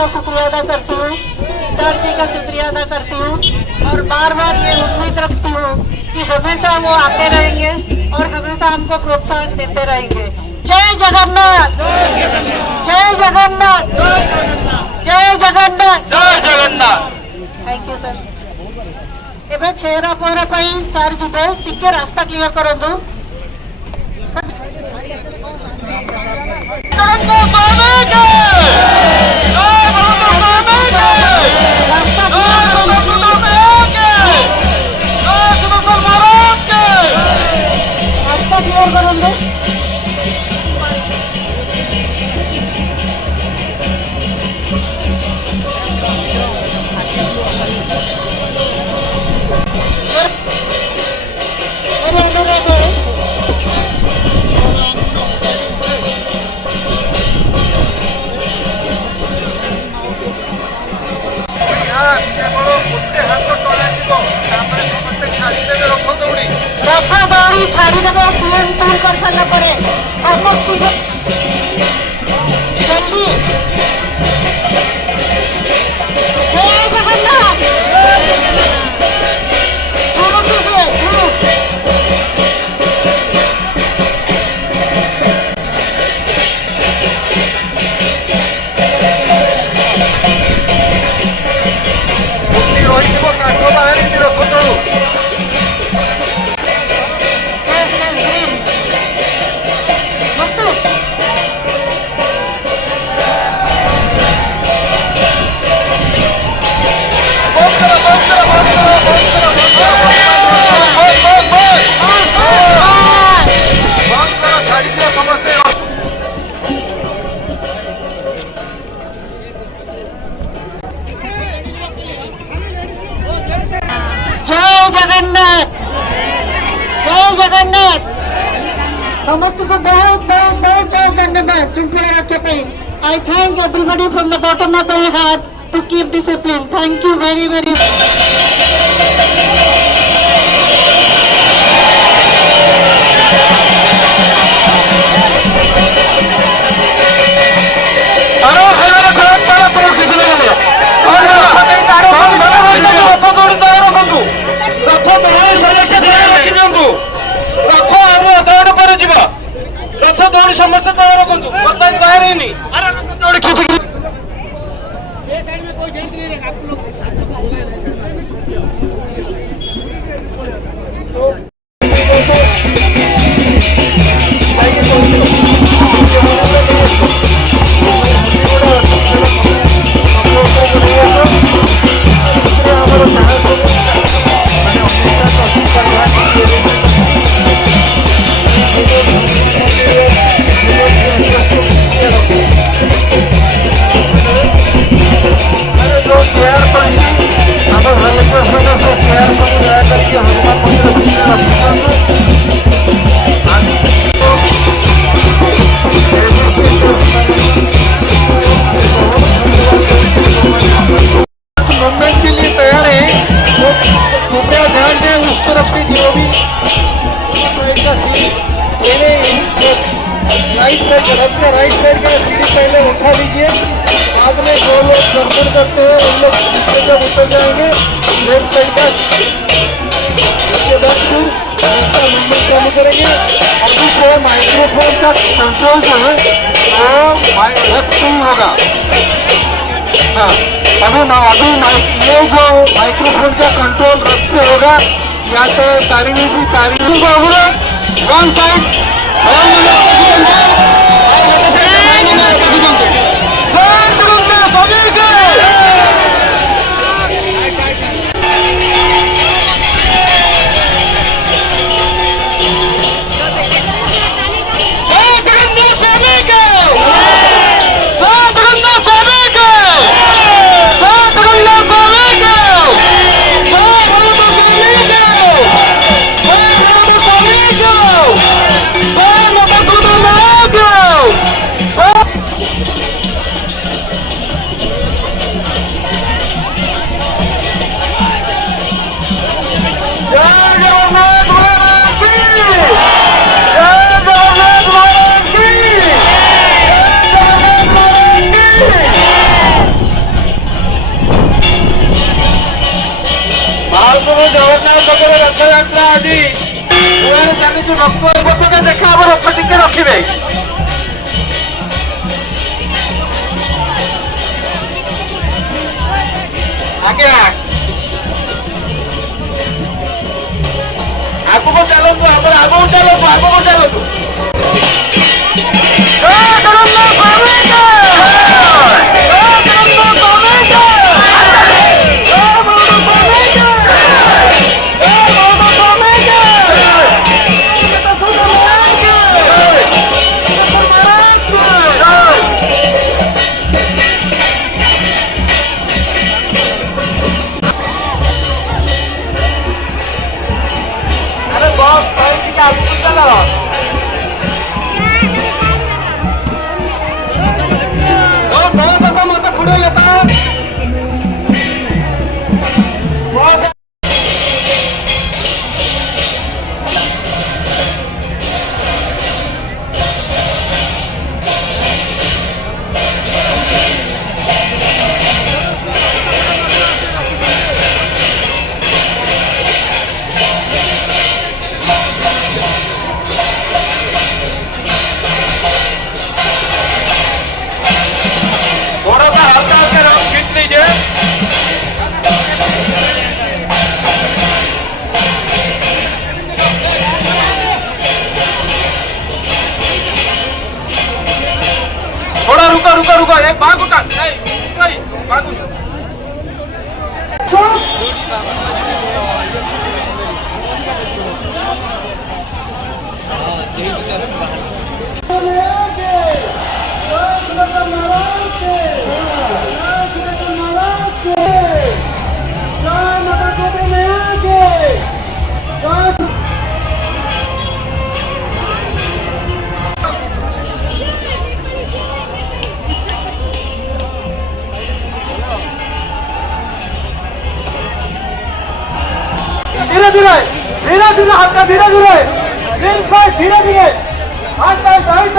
का शुक्रिया अदा करती हूँ, सीतार जी का शुक्रिया अदा करती हूँ और बार बार ये उम्मीद रखती हूँ कि हमेशा वो आते रहेंगे और हमेशा हमको प्रोत्साहन देते रहेंगे। जय जगन्नाथ, जय जगन्नाथ, जय जगन्नाथ, जय जगन्नाथ। Thank you sir. एवं छेरा पोहरा सार जीते टिके रास्ता क्लियर करूँ। रास्ता क्लियर करूँगे। रथ दौड़ी छाड़ी देवे सीएम टूर कर सारा पड़े जल्दी। जय जगन्नाथ। जगन्नाथ समस्त को बहुत बहुत बहुत बहुत धन्यवाद श्रृंखला रखे पे। I thank everybody from the bottom of my heart to keep discipline. Thank you very very रथ दौड़ी समस्या तैयार रखु बर्तमान बाहर ही नहीं। अरे रथ दौड़ी खींच ये साइड में कोई जल्दी नहीं आप लोग राइट साइड का सीढ़ी पहले उठा लीजिए, बाद में जो लोग दर्शन करते हैं उन लोग नीचे जब उतर जाएंगे लेफ्ट साइड का उसके बाद फिर उसका मूवमेंट चालू करेंगे। अभी जो माइक्रोफोन का कंट्रोल जो है वो लेफ्ट से ही होगा। हाँ अभी ये जो माइक्रोफोन का कंट्रोल लेफ्ट से होगा या तो तारिणी को होगा वन साइड ରଥଯାତ୍ରା ଆଜି ଦୁଆରେ ଚାଲିଛୁ। ରଥ ପଛକେ ଦେଖା ହବ, ରଥ ଟିକେ ରଖିବେ। ଆଜ୍ଞା ଆଗକୁ ଚାଲନ୍ତୁ, ଆମର ଆଗକୁ ଚାଲନ୍ତୁ, ଆଗକୁ ଚାଲନ୍ତୁ। रुका एक बागु का नहीं बागु धीरे धीरे हाथ का धीरे धीरे धीरे धीरे हाथ का धीरे धीरे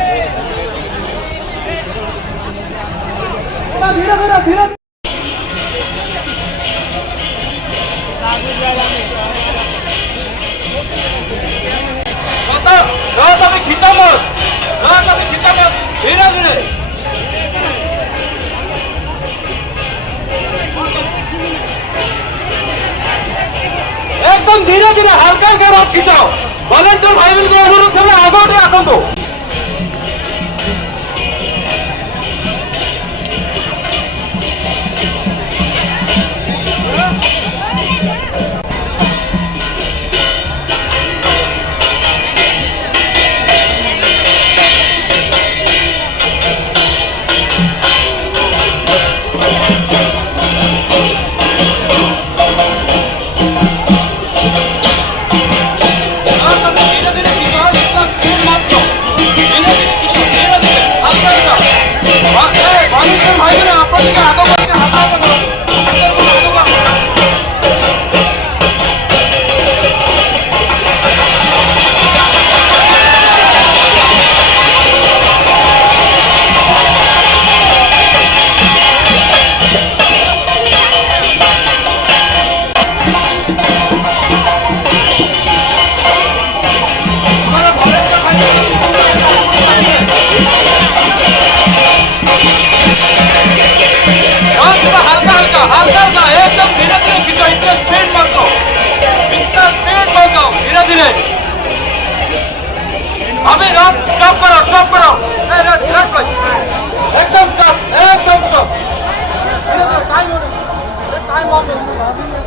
धीरे धीरे धीरे एकदम धीरे धीरे हल्का के रथ खिंचाओ। वॉलंटियर भाई बहन को अनुरोध है आगे आसतु। अभी स्टॉप करो एकदम स्टॉप टाइम